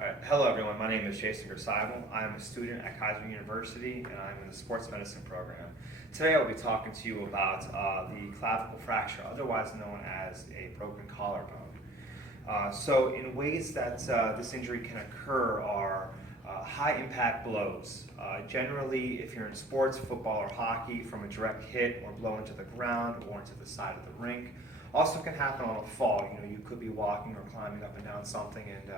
All right. Hello, everyone. My name is Jason Gerseivel. I am a student at Kaiser University, and I'm in the sports medicine program. Today, I'll be talking to you about the clavicle fracture, otherwise known as a broken collarbone. So, in ways that this injury can occur are high-impact blows. Generally, if you're in sports, football or hockey, from a direct hit or blow into the ground or into the side of the rink. Also can happen on a fall. You could be walking or climbing up and down something, and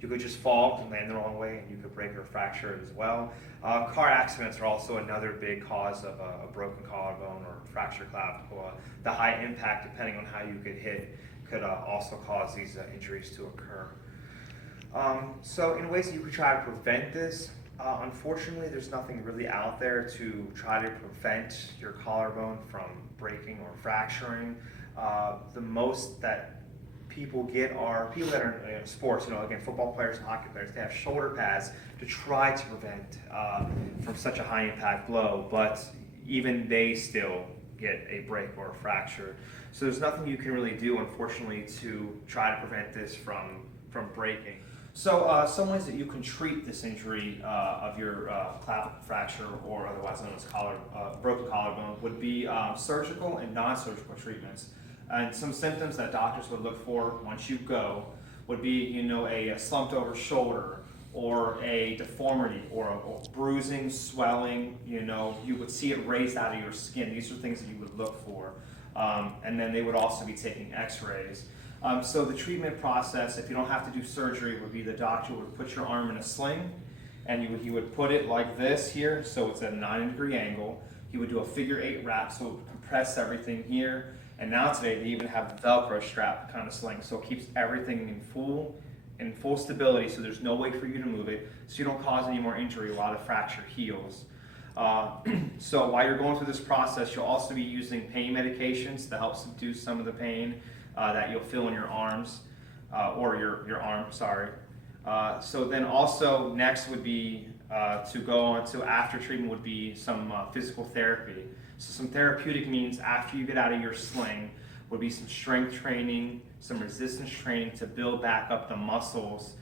you could just fall and land the wrong way, and you could break or fracture it as well. Car accidents are also another big cause of a broken collarbone or fractured clavicle. The high impact, depending on how you get hit, could also cause these injuries to occur. So in ways that you could try to prevent this, unfortunately there's nothing really out there to try to prevent your collarbone from breaking or fracturing. The most that people get are people that are in sports, again, football players and hockey players. They have shoulder pads to try to prevent from such a high impact blow, but even they still get a break or a fracture. So there's nothing you can really do, unfortunately, to try to prevent this from breaking. So some ways that you can treat this injury of your clavicle fracture, or otherwise known as broken collarbone, would be surgical and non-surgical treatments. And some symptoms that doctors would look for once you go would be, a slumped over shoulder, or a deformity, or a bruising, swelling. You would see it raised out of your skin. These are things that you would look for. And then they would also be taking x-rays. So the treatment process, if you don't have to do surgery, would be the doctor would put your arm in a sling, and he would put it like this here, so it's at a 90-degree angle. He would do a figure 8 wrap, so it would compress everything here. And now today they even have the Velcro strap kind of sling, so it keeps everything in full stability, so there's no way for you to move it, so you don't cause any more injury while the fracture heals. So while you're going through this process, you'll also be using pain medications to help subdue some of the pain that you'll feel in your arms, or your arm, sorry. So then also next would be to go on to after treatment would be some physical therapy. So some therapeutic means after you get out of your sling would be some strength training, some resistance training to build back up the muscles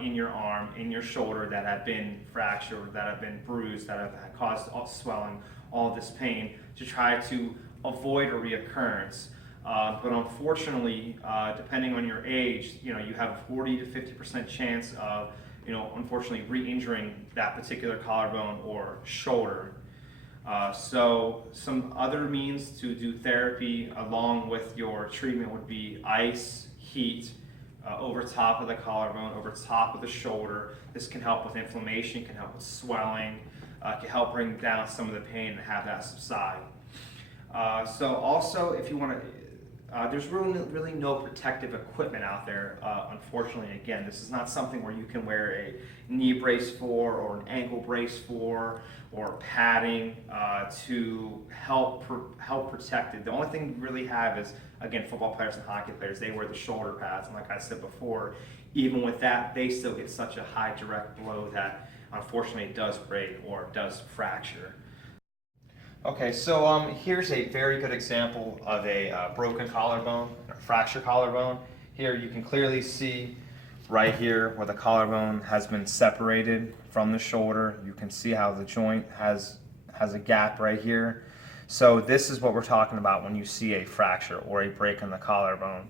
in your arm, in your shoulder that have been fractured, that have been bruised, that have caused all swelling, all this pain, to try to avoid a reoccurrence. But unfortunately, depending on your age, you have a 40 to 50% chance of, unfortunately re-injuring that particular collarbone or shoulder. So some other means to do therapy along with your treatment would be ice, heat, over top of the collarbone, over top of the shoulder. This can help with inflammation, can help with swelling, can help bring down some of the pain and have that subside. So also, if you want to, there's really no protective equipment out there, unfortunately. Again, this is not something where you can wear a knee brace for, or an ankle brace for, or padding to help protect it. The only thing we really have is, again, football players and hockey players. They wear the shoulder pads, and like I said before, even with that, they still get such a high direct blow that unfortunately it does break or does fracture. Okay, so here's a very good example of a broken collarbone, or fractured collarbone. Here you can clearly see right here where the collarbone has been separated from the shoulder. You can see how the joint has a gap right here. So this is what we're talking about when you see a fracture or a break in the collarbone.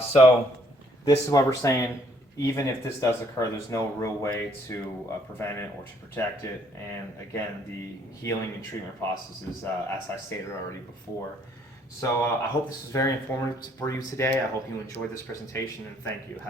So this is what we're saying. Even if this does occur, there's no real way to prevent it or to protect it. And again, the healing and treatment process is, as I stated already before. So I hope this was very informative for you today. I hope you enjoyed this presentation, and thank you.